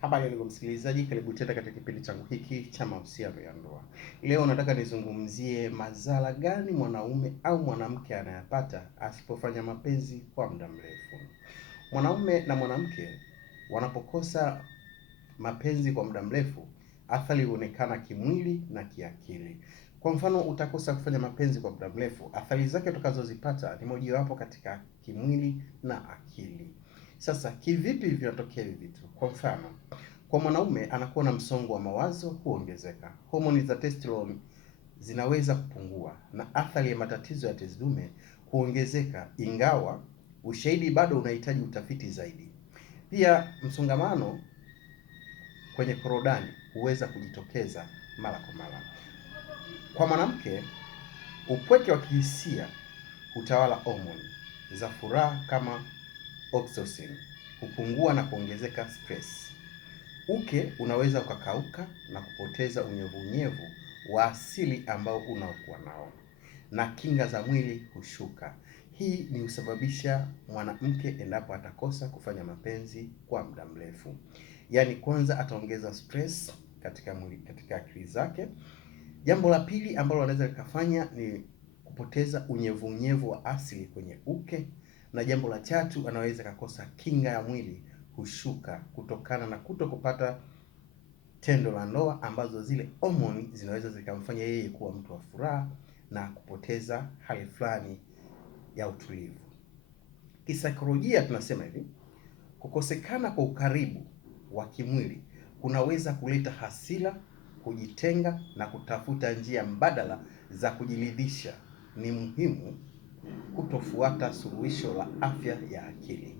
Habari ndugu msikilizaji, karibu tena katika kipindi changu hiki cha mahusiano ya ndoa. Leo nataka nizungumzie madhara gani mwanaume au mwanamke anayapata asipofanya mapenzi kwa muda mrefu. Mwanaume na mwanamke wanapokosa mapenzi kwa muda mrefu, athari huonekana kimwili na kiakili. Kwa mfano, utakosa kufanya mapenzi kwa muda mrefu, athari zake utakazozipata ni mojawapo katika kimwili na akili. Sasa kivipi vinatokea hivi vitu? Kwa mfano, kwa mwanaume anakuwa na msongo wa mawazo huongezeka, homoni za testosterone zinaweza kupungua na athari ya matatizo ya tezi dume huongezeka, ingawa ushahidi bado unahitaji utafiti zaidi. Pia msongamano kwenye korodani huweza kujitokeza mara kwa mara. Kwa mwanamke, upweke wa kihisia hutawala, homoni za furaha kama oxytocin hupungua na kuongezeka stress. Uke unaweza ukakauka na kupoteza unyevunyevu wa asili ambao unaokuwa nao, na kinga za mwili hushuka. Hii ni husababisha mwanamke endapo atakosa kufanya mapenzi kwa muda mrefu. Yaani, kwanza ataongeza stress katika mwili, katika akili zake. Jambo la pili ambalo anaweza likafanya ni kupoteza unyevunyevu wa asili kwenye uke, na jambo la tatu anaweza kukosa kinga ya mwili hushuka kutokana na kutokupata tendo la ndoa, ambazo zile homoni zinaweza zikamfanya yeye kuwa mtu wa furaha na kupoteza hali fulani ya utulivu. Kisaikolojia tunasema hivi, kukosekana kwa ukaribu wa kimwili kunaweza kuleta hasira, kujitenga na kutafuta njia mbadala za kujiridhisha. Ni muhimu kutofuata suluhisho la afya ya akili.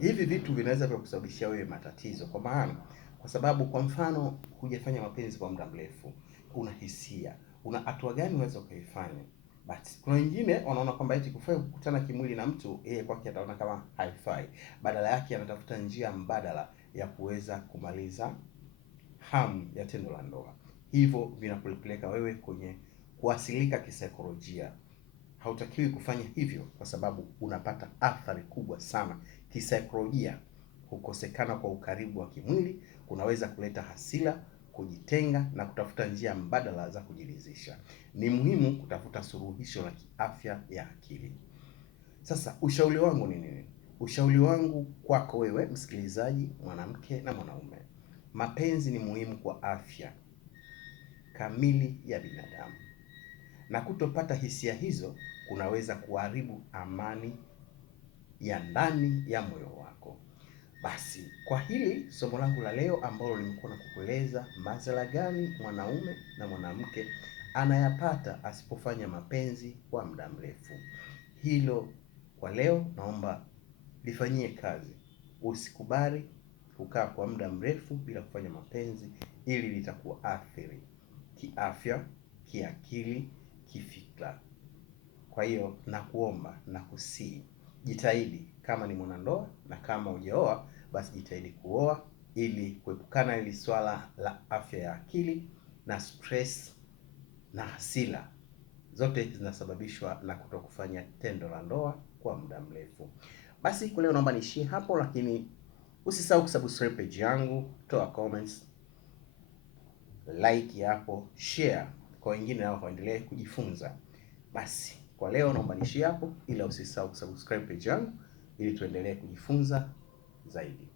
Hivi vitu vinaweza kusababishia wewe matatizo, kwa sababu kwa mfano hujafanya mapenzi kwa muda mrefu, una hisia, una hatua gani unaweza kuifanya? Basi kuna wengine wanaona kwamba eti kukutana kimwili na mtu, yeye kwake ataona kama haifai, badala yake anatafuta njia mbadala ya kuweza kumaliza hamu ya tendo la ndoa. Hivyo vinakupeleka wewe kwenye kuasilika kisaikolojia. Hautakiwi kufanya hivyo kwa sababu unapata athari kubwa sana kisaikolojia. Kukosekana kwa ukaribu wa kimwili kunaweza kuleta hasira, kujitenga na kutafuta njia mbadala za kujiridhisha. Ni muhimu kutafuta suluhisho la kiafya ya akili. Sasa ushauri wangu ni nini? Ushauri wangu kwako wewe msikilizaji, mwanamke na mwanaume, mapenzi ni muhimu kwa afya kamili ya binadamu, na kutopata hisia hizo kunaweza kuharibu amani ya ndani ya moyo wako. Basi kwa hili somo langu la leo ambalo nimekuwa na kukueleza madhara gani mwanaume na mwanamke anayapata asipofanya mapenzi kwa muda mrefu, hilo kwa leo naomba lifanyie kazi. Usikubali kukaa kwa muda mrefu bila kufanya mapenzi, ili litakuathiri kiafya, kiakili, kifikra. Kwa hiyo nakuomba na kusii, jitahidi kama ni mwanandoa, na kama hujaoa basi jitahidi kuoa, ili kuepukana hili swala la afya ya akili na stress na hasira. Zote zinasababishwa na kutokufanya tendo la ndoa kwa muda mrefu. Basi kwa leo naomba niishie hapo, lakini usisahau kusubscribe page yangu, toa comments, like hapo, share kwa wengine nao waendelee kujifunza. Basi kwa leo naomba niishie hapo, ila usisahau kusubscribe page yangu ili tuendelee kujifunza zaidi.